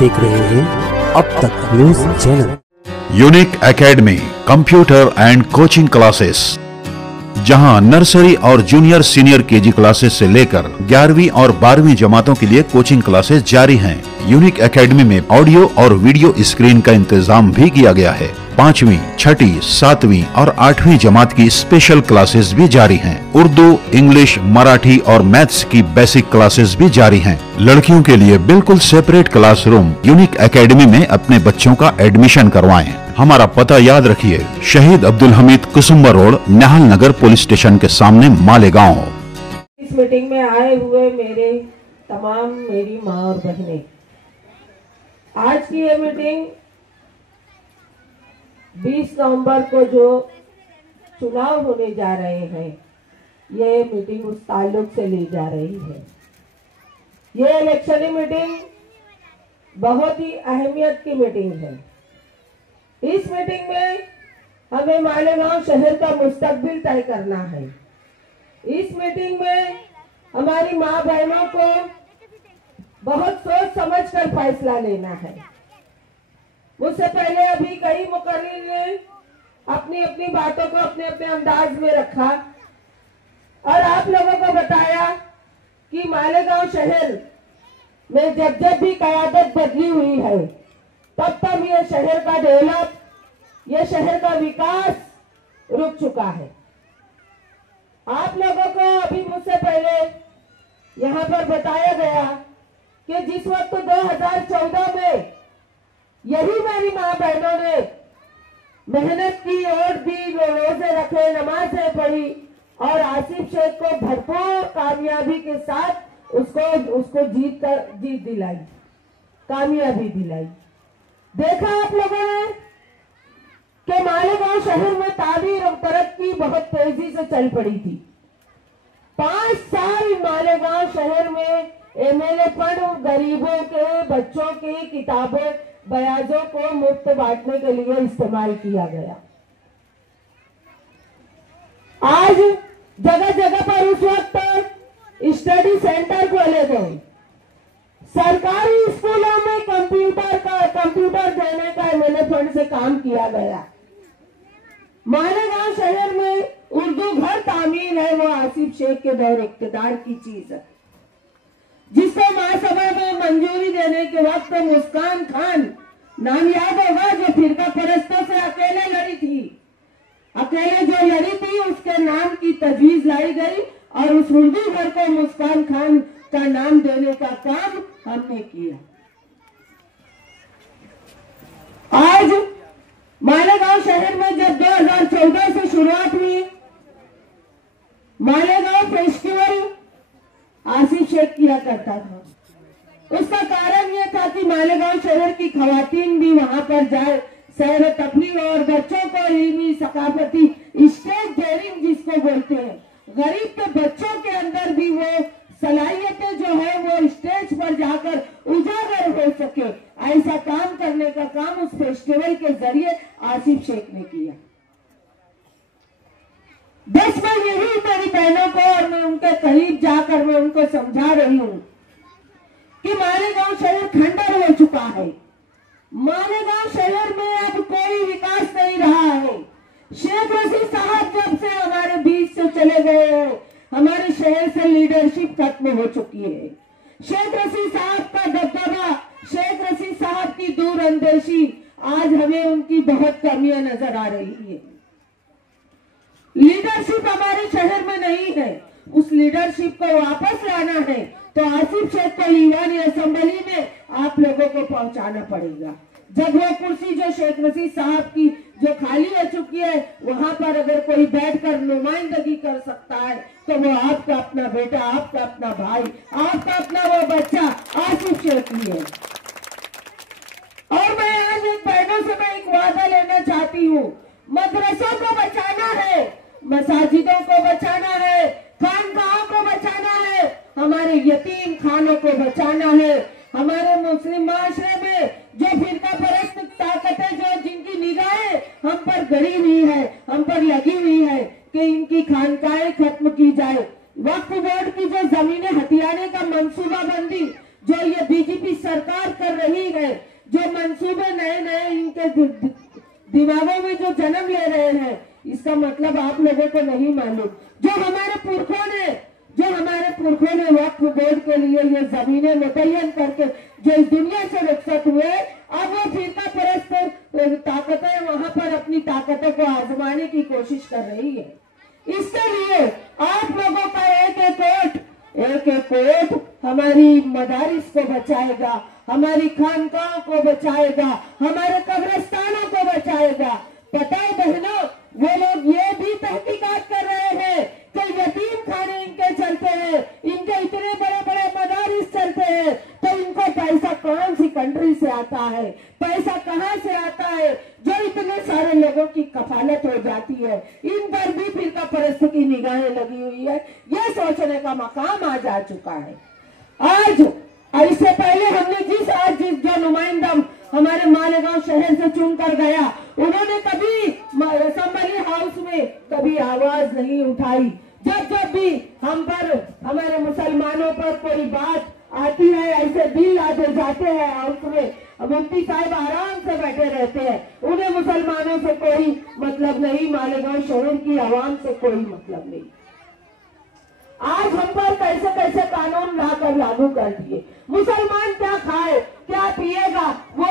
देख रहे हैं अब तक news channel. Unique academy computer and coaching classes, जहां नर्सरी और जूनियर सीनियर केजी क्लासेस से लेकर 11वीं और 12वीं जमातों के लिए कोचिंग क्लासेस जारी हैं। यूनिक एकेडमी में ऑडियो और वीडियो स्क्रीन का इंतजाम भी किया गया है। 5वीं, 6ठी, 7वीं और 8वीं जमात की स्पेशल क्लासेस भी जारी हैं। उर्दू, इंग्लिश, मराठी और मैथ्स की बेसिक क्लासेस भी जारी हैं। लड़कियों के लिए बिल्कुल सेपरेट क्लासरूम। यूनिक एकेडमी में अपने बच्चों का एडमिशन करवाएं। हमारा पता याद रखिए, शहीद अब्दुल हमीद कुसुम्बा रोड, निहाल नगर पुलिस स्टेशन के सामने, मालेगांव। इस मीटिंग में आए हुए मेरी माँ और बहनें, आज की ये मीटिंग 20 नवंबर को जो चुनाव होने जा रहे हैं, ये मीटिंग उस ताल्लुक से ली जा रही है। ये इलेक्शनी मीटिंग बहुत ही अहमियत की मीटिंग है। इस मीटिंग में हमें मालेगांव शहर का मुस्तकबिल तय करना है। इस मीटिंग में हमारी माँ बहनों को बहुत सोच समझकर फैसला लेना है। मुझसे पहले अभी कई मुकर्रिर ने अपनी अपनी बातों को अपने अपने अंदाज में रखा और आप लोगों को बताया कि मालेगांव शहर में जब जब भी क़यादत बदली हुई है, तब तब ये शहर का डेवलप, ये शहर का विकास रुक चुका है। आप लोगों को अभी मुझसे पहले यहाँ पर बताया गया कि जिस वक्त 2014 में यही मेरी माँ बहनों ने मेहनत की, वोट दी, रोजे रखे, नमाजें पढ़ी और आसिफ शेख को भरपूर कामयाबी के साथ उसको जीत दिलाई, कामयाबी दिलाई। देखा आप लोगों ने कि मालेगांव शहर में तामीर और तरक्की बहुत तेजी से चल पड़ी थी। 5 साल मालेगांव शहर में एमएलए फंड गरीबों के बच्चों की किताबों बयाजों को मुफ्त बांटने के लिए इस्तेमाल किया गया। आज जगह जगह पर उस वक्त स्टडी सेंटर खोले गए। सरकारी स्कूलों में कंप्यूटर देने का एमएलए फंड से काम किया गया। मालेगांव शहर में उर्दू घर तामीर है, वो आसिफ शेख के दौर इख्तिदार की चीज है, जिसको महासभा में मंजूरी देने के वक्त मुस्कान खान, नाम याद होगा, जो फिरका परस्तों से अकेले लड़ी थी, अकेले जो लड़ी थी, उसके नाम की तजवीज लाई गई और उस उर्दू घर को मुस्कान खान का नाम देने का काम हमने किया। आज मालेगांव शहर में जब 2014 से शुरुआत हुई, मालेगांव फेस्टिवल आसिफ शेख किया करता था। उसका कारण यह था कि मालेगांव शहर की खवातीन भी वहां पर जाए, सैर तफरीह और बच्चों को इल्मी सकाफती स्टेज डेयरिंग जिसको बोलते हैं, गरीब के बच्चों के अंदर भी वो सलाहियतें जो है वो स्टेज पर जाकर उजागर हो सके, ऐसा काम करने का काम उस फेस्टिवल के जरिए आसिफ शेख ने किया। बस मैं यही मेरी बहनों को और मैं उनके करीब जाकर मैं उनको समझा रही हूं कि मालेगांव शहर खंडर हो चुका है। मालेगांव शहर में अब कोई विकास नहीं रहा है। शेख रशीद साहब जब से हमारे बीच से चले गए हैं, हमारे शहर से लीडरशिप खत्म हो चुकी है। शेख रशीद साहब का दबदबा, शेख रशीद साहब की दूरअंदेशी, आज हमें उनकी बहुत कमियां नजर आ रही है। लीडरशिप हमारे शहर में नहीं है। उस लीडरशिप को वापस लाना है तो आसिफ शेख को ईवानी असेंबली में आप लोगों को पहुंचाना पड़ेगा। जब वो कुर्सी जो शेख रशीद साहब की जो खाली हो चुकी है, वहां पर अगर कोई बैठकर नुमाइंदगी कर सकता है तो वो आपका अपना बेटा, आपका अपना भाई, आपका अपना वो बच्चा आसिफ शेख ही है। और मैं आज इन बहनों से मैं एक वादा लेना चाहती हूँ, मदरसों को बचाना है, मसाजिदों को बचाना है, खानकाहों को बचाना है, हमारे यतीम खानों को बचाना है। हमारे मुस्लिम माशरे में जो फिरका परस्त ताकतें जो जिनकी निगाहें हम पर गड़ी हुई है, हम पर लगी हुई है कि इनकी खानकाहें खत्म की जाए। वक्फ बोर्ड की जो जमीनें हथियाने का मंसूबा बंदी जो ये बीजेपी सरकार कर रही है, मंसूबे नए नए इनके दिमागों में जो जन्म ले रहे हैं, इसका मतलब आप लोगों को नहीं मालूम। जो हमारे पुरखों ने वक्फ बोर्ड के लिए ये जमीनें मुतय्यन करके जो इस दुनिया से रुखसत हुए, अब वो फिरका परस्त ताकतें वहां पर अपनी ताकतों को आजमाने की कोशिश कर रही है। इसके लिए आप लोगों का एक एक वोट हमारी मदारिस को बचाएगा, हमारी खानकाहों को बचाएगा, हमारे कब्रिस्तानों को बचाएगा। पता है बहनों, वो लोग ये भी तहकीकात कर रहे हैं कि यतीम खाने इनके चलते हैं, इनके इतने बड़े बड़े मदारिस चलते हैं, तो इनको पैसा कौन सी कंट्री से आता है, पैसा कहाँ से आता है जो इतने सारे लोगों की कफालत हो जाती है। इन पर भी फिरका परस्त की निगाहें लगी हुई है। ये सोचने का मकाम आज आ चुका है। आज इससे पहले हमने आज जो नुमाइंदा हमारे मालेगांव शहर से चुनकर गया, उन्होंने कभी असेंबली हाउस में कभी आवाज नहीं उठाई। जब भी हम पर, हमारे मुसलमानों पर कोई बात आती है, ऐसे बिल आते जाते हैं हाउस में, मुफ्ती साहब आराम से बैठे रहते हैं। उन्हें मुसलमानों से कोई मतलब नहीं, मालेगांव शहर की आवाम से कोई मतलब नहीं। आज हम पर कैसे कैसे कानून लाकर लागू कर दिए। मुसलमान क्या खाए, क्या पिएगा, वो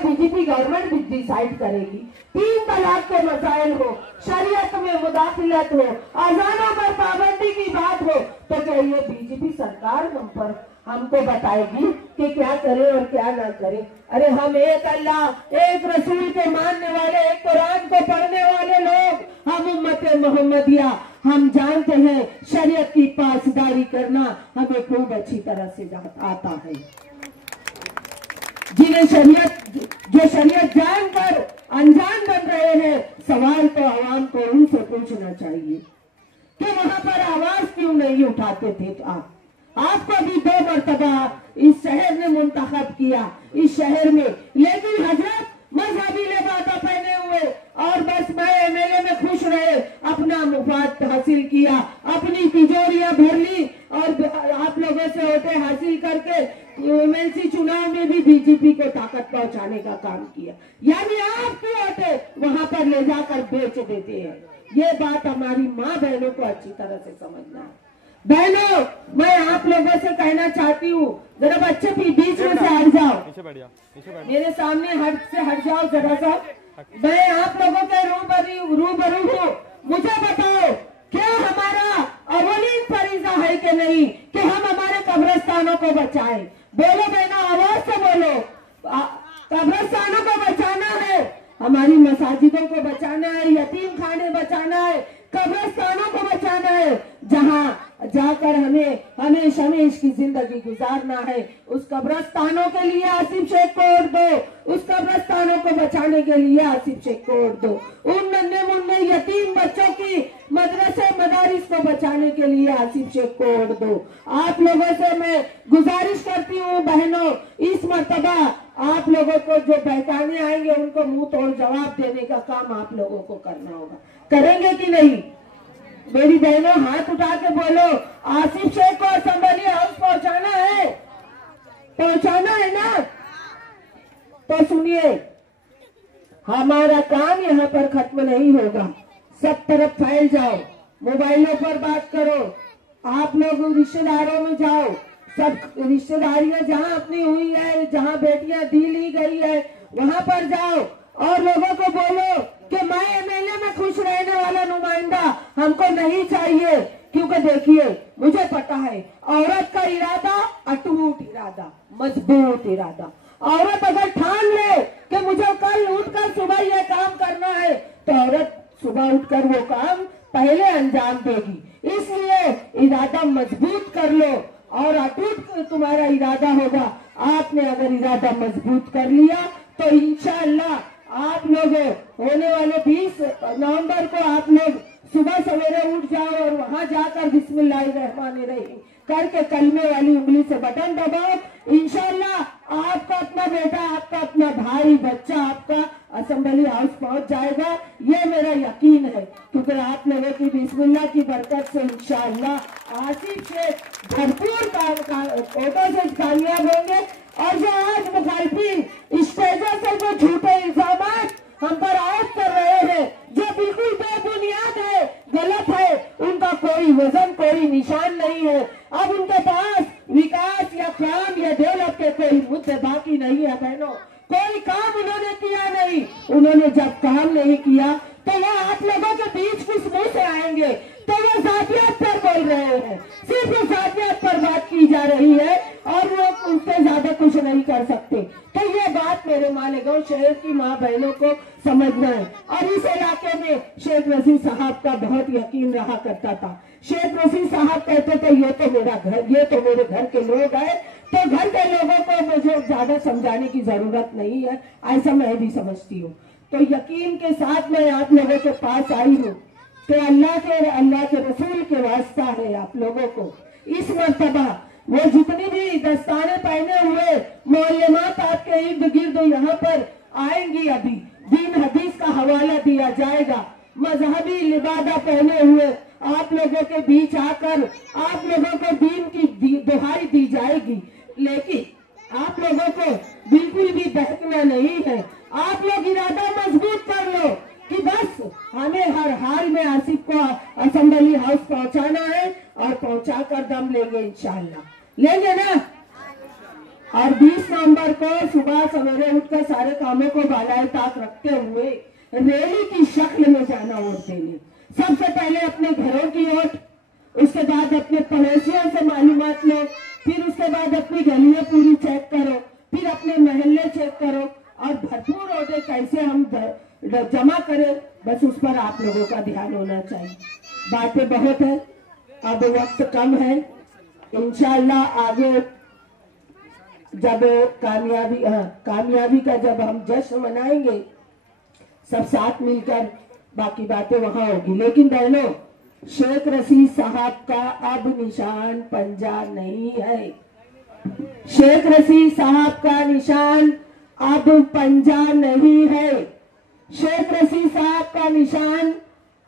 बीजेपी गवर्नमेंट डिसाइड करेगी। 3 तलाक के मसाइल हो, शरीयत में मुदाखिलत हो, अजानों पर पाबंदी की बात हो, तो क्या ये बीजेपी सरकार हमको बताएगी कि क्या करे और क्या ना करे? अरे हम एक अल्लाह, एक रसूल के मानने वाले, एक कुरान को पढ़ने वाले लोग, हम उम्मत मोहम्मदिया, हम जानते हैं शरीयत की पासदारी करना हमें खूब अच्छी तरह से आता है। जो शरीयत जानकर अनजान बन रहे हैं, सवाल तो आवाम को उनसे पूछना चाहिए कि वहां पर आवाज क्यों नहीं उठाते थे। तो आपको भी 2 मरतबा इस शहर ने मुंतखब किया, इस शहर में, लेकिन हजरत मजहबी लिबासा पहने हुए और बस मैं एमएलए में खुश रहे, अपना मुफाद हासिल किया, अपनी तिजोरियां भर ली और आप लोगों से वोटें हासिल करके एमएलसी चुनाव में भी बीजेपी को ताकत पहुंचाने का काम किया। यानी आपकी वोटें वहां पर ले जाकर बेच देते हैं। ये बात हमारी माँ बहनों को अच्छी तरह से समझना है। बहनों, मैं आप लोगों से कहना चाहती हूँ, जरा बच्चे भी बीच में से हट जाओ, मेरे सामने हट जाओ जरा सा। मैं आप लोगों के रूबरू हूँ। मुझे बताओ, क्या हमारा अवलीन फरीजा है कि नहीं कि हम हमारे कब्रिस्तानों को बचाएं? बोलो बहना, आवाज से बोलो। कब्रिस्तानों को बचाना है, हमारी मसाजिदों को बचाना है, यतीम खाने बचाना है, कब्रिस्तानों को बचाना है, जहाँ जाकर हमें हमेशा की जिंदगी गुजारना है। उस कब्रिस्तानों के लिए आसिफ शेख को वोट दो, उस कब्रिस्तानों को बचाने के लिए आसिफ शेख को वोट दो। उन नन्हे मुन्ने यतीम बच्चों की मदरसे मदारिस को बचाने के लिए आसिफ शेख को वोट दो। आप लोगों से मैं गुजारिश करती हूँ बहनों, इस मर्तबा आप लोगों को जो बहकाने आएंगे उनको मुंह तोड़ जवाब देने का काम आप लोगों को करना होगा। करेंगे कि नहीं? मेरी बहनों, हाथ उठा के बोलो, आसिफ शेख को असेंबली हाउस पहुंचाना है ना? तो सुनिए, हमारा काम यहाँ पर खत्म नहीं होगा। सब तरफ फैल जाओ, मोबाइलों पर बात करो, आप लोग रिश्तेदारों में जाओ, सब रिश्तेदारियां जहाँ अपनी हुई है, जहाँ बेटियां दी ली गई है, वहां पर जाओ और लोगों को बोलो कि मैं एमएलए में खुश रहने वाला नुमाइंदा हमको नहीं चाहिए। क्योंकि देखिए, मुझे पता है औरत का इरादा अटूट इरादा, मजबूत इरादा। औरत अगर ठान ले कि मुझे कल उठकर सुबह ये काम करना है, तो औरत सुबह उठकर वो काम पहले अंजाम देगी। इसलिए इरादा मजबूत कर लो और अटूट तुम्हारा इरादा होगा। आपने अगर इरादा मजबूत कर लिया तो इंशाअल्लाह आप लोग होने वाले 20 नवंबर को आप लोग सुबह सवेरे उठ जाओ और वहां जाकर बिस्मिल्लाहिर्रहमानिर्रहीम करके कलमे वाली उंगली से बटन दबाओ। इंशाअल्लाह आपका अपना बेटा, आपका अपना भाई, बच्चा आपका असेंबली हाउस पहुंच जाएगा। ये मेरा यकीन है, क्योंकि आप लोगों की बिस्मिल्लाह की बरकत से इंशाअल्लाह आसिफ से भरपूर वोटों से कामयाब होंगे। और जो आज मुखालफिन स्टेजों से बाकी नहीं है बहनों, कोई काम उन्होंने किया नहीं। उन्होंने जब काम नहीं किया तो वो आप लोगों के बीच किस मुंह से आएंगे? तो वो जातियात पर बोल रहे हैं, सिर्फ जातियात पर बात की जा रही है और वो उससे ज्यादा कुछ नहीं कर सकते। तो ये बात मेरे मालेगांव शहर की माँ बहनों को समझना है। और इस इलाके में शेख रशीद साहब का बहुत यकीन रहा करता था। शेख रशीद साहब कहते थे ये तो मेरा घर, ये तो मेरे घर के लोग हैं, तो घर के लोगों को मुझे ज्यादा समझाने की जरूरत नहीं है, ऐसा मैं भी समझती हूँ। तो यकीन के साथ मैं आप लोगों के पास आई हूँ तो अल्लाह के रसूल के वास्ता है आप लोगों को इस मर्तबा वो जितनी भी दस्ताने पहने हुए मौलमात आपके इर्द गिर्द यहाँ पर आएंगी, अभी दीन हदीस का हवाला दिया जाएगा, मजहबी लिबादा पहने हुए आप लोगों के बीच आकर आप लोगों को दीन की दुहाई दी जाएगी। लेकिन आप लोगों को बिल्कुल भी बहकना नहीं है। आप लोग इरादा मजबूत कर लो कि बस हमें हर हाल में आसिफ को असेंबली हाउस पहुंचाना है और पहुंचाकर दम लेंगे, इंशाल्लाह लेंगे ना। और 20 नवंबर को सुबह सवेरे उठकर सारे कामों को बालाए ताक रखते हुए रैली की शक्ल में जाना वोट देने। सबसे पहले अपने घरों की वोट, उसके बाद अपने पड़ोसियों से मालूमात लो, फिर उसके बाद अपनी गलियां पूरी चेक करो, फिर अपने महल्ले चेक करो और भरपूर वोटें कैसे हम जमा करें, बस उस पर आप लोगों का ध्यान होना चाहिए। बातें बहुत है, अब वक्त कम है। इंशाअल्लाह आगे जब कामयाबी का जब हम जश्न मनाएंगे सब साथ मिलकर, बाकी बातें वहां होगी। लेकिन बहनों, शेख रशीद साहब का अब निशान पंजा नहीं है। शेख रशीद साहब का निशान अब पंजा नहीं है। शेख रशीद साहब का निशान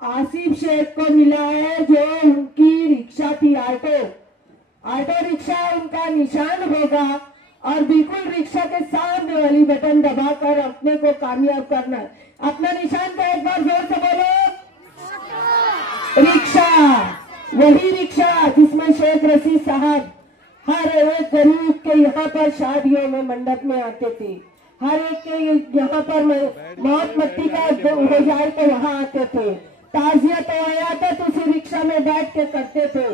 आसिफ शेख को मिला है, जो उनकी रिक्शा थी, ऑटो रिक्शा उनका निशान होगा और बिल्कुल रिक्शा के सामने वाली बटन दबाकर अपने को कामयाब करना है। अपना निशान का एक बार जोर से बोलो, रिक्शा, वही रिक्शा जिसमें शेख रशीद साहब हर एक गरीब के यहाँ पर शादियों में मंडप में आते थे, हर एक के यहाँ पर मौत मट्टी का हो जाए तो वहाँ आते थे, ताजियत आयात उसी रिक्शा में बैठ के करते थे,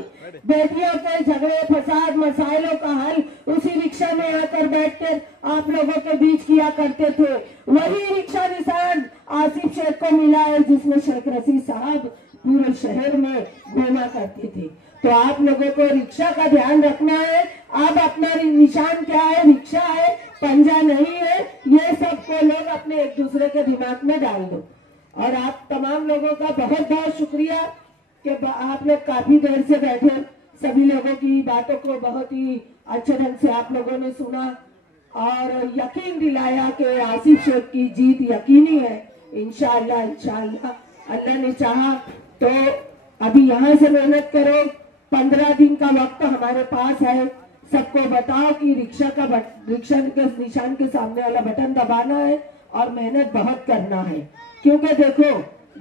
बेटियों के झगड़े फसाद मसाइलों का हल उसी रिक्शा में आकर बैठकर आप लोगों के बीच किया करते थे। वही रिक्शा निशान आसिफ शेख को मिला है, जिसमें शेख रशीद साहब पूरे शहर में घूमा करते थे। तो आप लोगों को रिक्शा का ध्यान रखना है। अब अपना निशान क्या है? रिक्शा है, पंजा नहीं है। ये सब को लोग अपने एक दूसरे के दिमाग में डाल दो। और आप तमाम लोगों का बहुत बहुत शुक्रिया कि आप लोग काफी देर से बैठे, सभी लोगों की बातों को बहुत ही अच्छे ढंग से आप लोगों ने सुना और यकीन दिलाया कि आसिफ शेख की जीत यकीनी है। इंशाअल्लाह अल्लाह ने चाहा तो अभी यहाँ से मेहनत करो। 15 दिन का वक्त हमारे पास है। सबको बताओ कि रिक्शा के निशान के सामने वाला बटन दबाना है और मेहनत बहुत करना है, क्योंकि देखो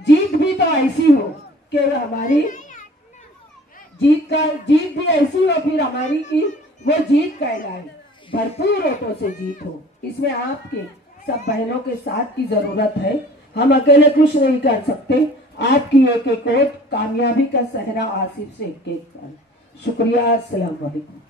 जीत भी तो ऐसी हो कि हमारी जीत भी ऐसी हो फिर हमारी की वो जीत कहलाए, भरपूर वोटों से जीत हो। इसमें आपके सब बहनों के साथ की जरूरत है। हम अकेले कुछ नहीं कर सकते। आपकी एक एक वोट कामयाबी का सहरा आसिफ से एक शुक्रिया। अस्सलाम वालेकुम।